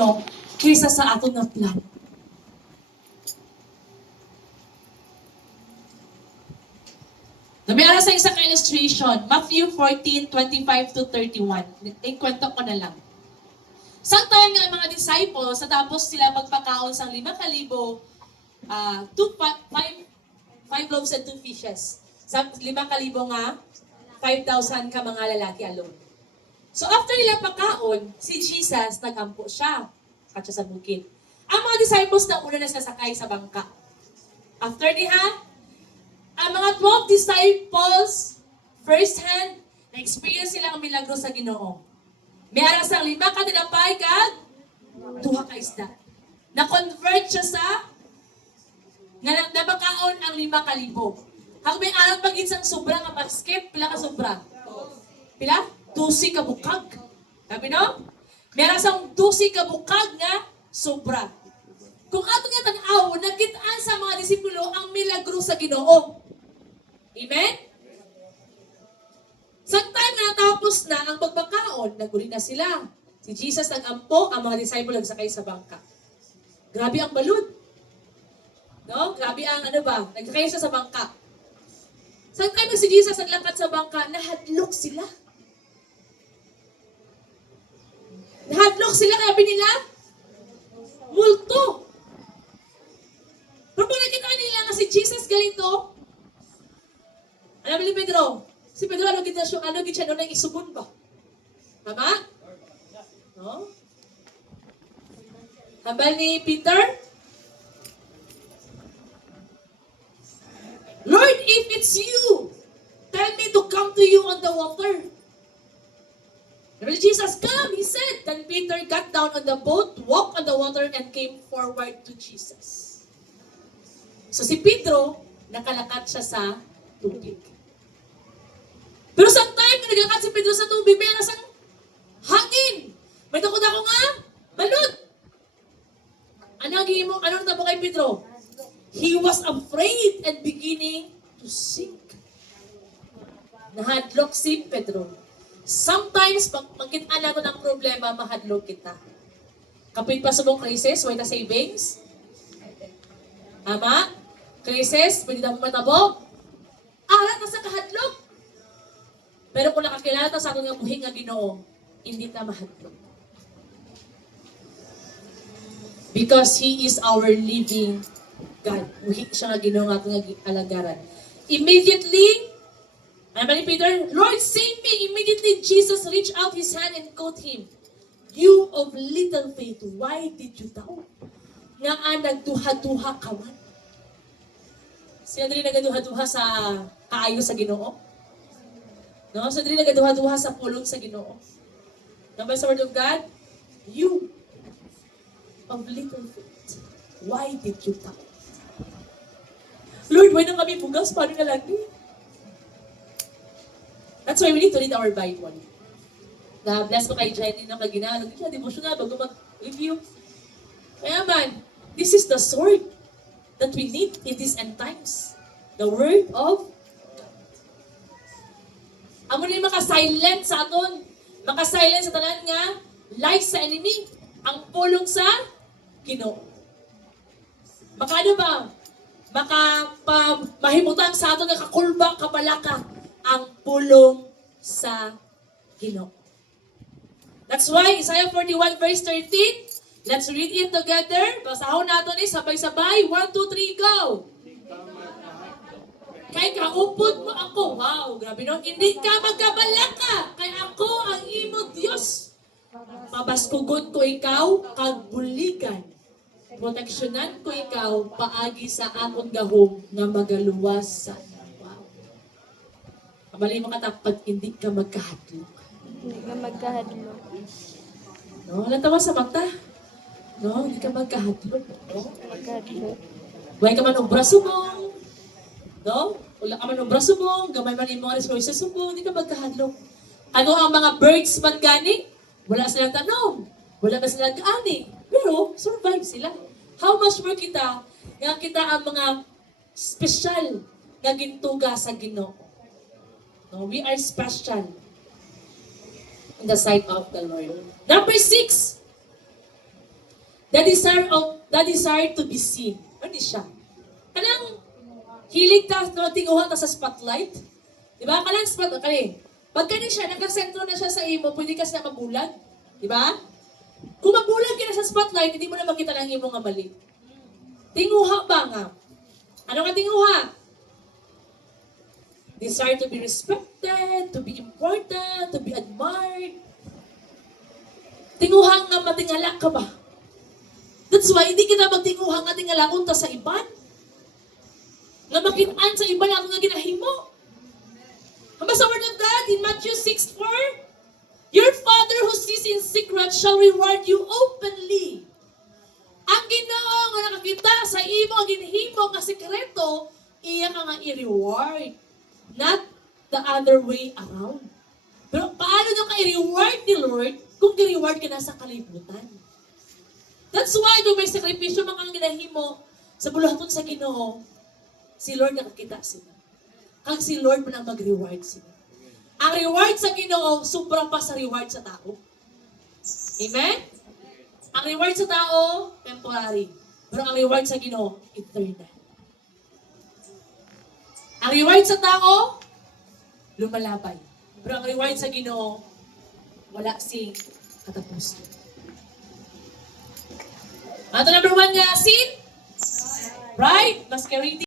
no, kaysa sa aton nga plano. Nabiara sa isang illustration, Matthew 14:25 to 31. Ikwento ko na lang. Sometime nga mga disciples, sa tapos sila magpakaon sa 5,000, 5 loaves and 2 fishes. Sa 5,000 nga, 5,000 ka mga lalaki alone. So after nila pakaon, si Jesus nagampo siya. Katsa sa bukid. Ang mga disciples na una na sasakay sa bangka. After niya, ang mga 12 disciples, first hand, na-experience sila ang milagro sa Ginoo. May aras ang 5 ka tinapay kag 2 ka isda. Na-convert siya sa nga nabakaon ang 5,000. Hag may aral pag isang sobra nga basket, pila ka sobra? Pila? 12 ka bukag. Sabi no? May aras ang 12 ka bukag nga sobra. Kung ato nga tanaw, nakitaan sa mga disipulo ang milagro sa Ginoo. Amen? Sometime na natapos na ang pagbakaon, naguli na sila. Si Jesus nag-ampo, ang mga disciple nagsakay sa bangka. Grabe ang balod. No? Grabe ang nagsakay siya sa bangka. Sometime na si Jesus naglakad sa bangka, nahadlok sila. Nahadlok sila, sabi nila, multo. Pero pag nakita nila nga si Jesus ganito, alam ni Pedro, si Pedro ano gid siya noon ang isubon ba? Tama? No? Hambal ni Peter, Lord, if it's you, tell me to come to you on the water. When Jesus come, he said. Then Peter got down on the boat, walked on the water, and came forward to Jesus. So si Pedro, nakalakad siya sa tubig. Pero sometime, naglakat si Pedro sa tubig, may alasang hangin. May takot ako nga, balot. Anong tabo kay Pedro? He was afraid and beginning to sink. Nahadlok si Pedro. Sometimes, pag magkita natin ang problema, mahadlok kita. Kapit pa subong crisis, why na savings? Ama? Crisis, pwede na matabo? Arat na sa kahadlok. Pero kung nakakilala sa ating buhing nga Ginoo, hindi ta mahadlok. Because He is our living God. Buhi siya nga Ginoo nga itong alagaran. Immediately, ano ni Peter? Lord, save me! Immediately, Jesus reached out His hand and caught him. You of little faith, why did you doubt? Nga nagduha-duha ka man. Sino din nagaduha-duha sa kaayo sa Ginoo? No? So, din nagaduha-duha sa pulong sa Ginoo. Number sa Word of God, you of little faith, why did you doubt? Lord, why nang kami bugas? Paano na lagi? That's why we need to read our Bible. Na-bless ko kay Jenny na kaginalog. Siya, devotional, bago mag-review. Kaya man, this is the sword that we need in these end times. The Word of amo ni maka-silent sa aton, maka-silent sa tanan nga lies sa enemy, ang pulong sa Ginoo. Makano ba? Mahimutan sa aton nga kakulba, kabalaka, ang pulong sa Ginoo. That's why Isaiah 41 verse 13, let's read it together. Basahon nato ni sabay-sabay. 1, 2, 3, go! Kay kaupod mo ako. Wow, grabe nun. Hindi ka magkabalaka. Kay ako ang imo Diyos. Pabaskugon ko ikaw, kagbuligan. Proteksyonan ko ikaw, paagi sa akong gahom nga magaluwas sa wow. Kabali mo katapag, hindi ka magkahadlok. Hindi ka magkahadlok. No, natawa sa mata. No, hindi ka magkahadlok. No? Magkahadlok. Huwag ka man ang braso mo. No? Wala ka man ang braso mo. Gamay man yung mga resources mo. Hindi ka magkahadlok. Ano ang mga birds man gani? Wala silang tanong. Wala na silang kaani. Pero, survive sila. How much more kita, nga kita ang mga special na gintuga sa Ginoo. No, we are special in the sight of the Lord. Number 6. The desire to be seen. Ano siya? Kanang hilig ta no tinguha ta sa spotlight. Di ba? Kanang spotlight kani. Pag kani siya nakasentro na siya sa imo, pwede ka na mabulag. Di ba? Kung mabulag ka na sa spotlight, hindi mo na makita ng imo nga mali. Tinguha ba nga? Ano nga tinguha? Desire to be respected, to be important, to be admired. Tinguha nga matingala ka ba? That's why, hindi kita magtinguha nga tingala unta sa iban. Nga makitaan sa iban ako nga ginahimo. Hamba sa word of God in Matthew 6:4, your Father who sees in secret shall reward you openly. Ang Ginoo nga nakakita sa imo ang ginhimo nga sekreto, iya ka nga i-reward. Not the other way around. Pero paano nyo ka i-reward ni Lord kung gi-reward ka na sa kalibutan? That's why kung may sakripisyo mga ginahimo sa buluhaton sa Ginoo, si Lord nakakita sila. Kag si Lord man ang mag-reward sila. Ang reward sa Ginoo, sobra pa sa reward sa tao. Amen? Ang reward sa tao, temporary. Pero ang reward sa Ginoo, eternal. Ang reward sa tao, lumalabay. Pero ang reward sa Ginoo, wala sing katapusan. Ato number 1 nga, sin. Right? Masquerade.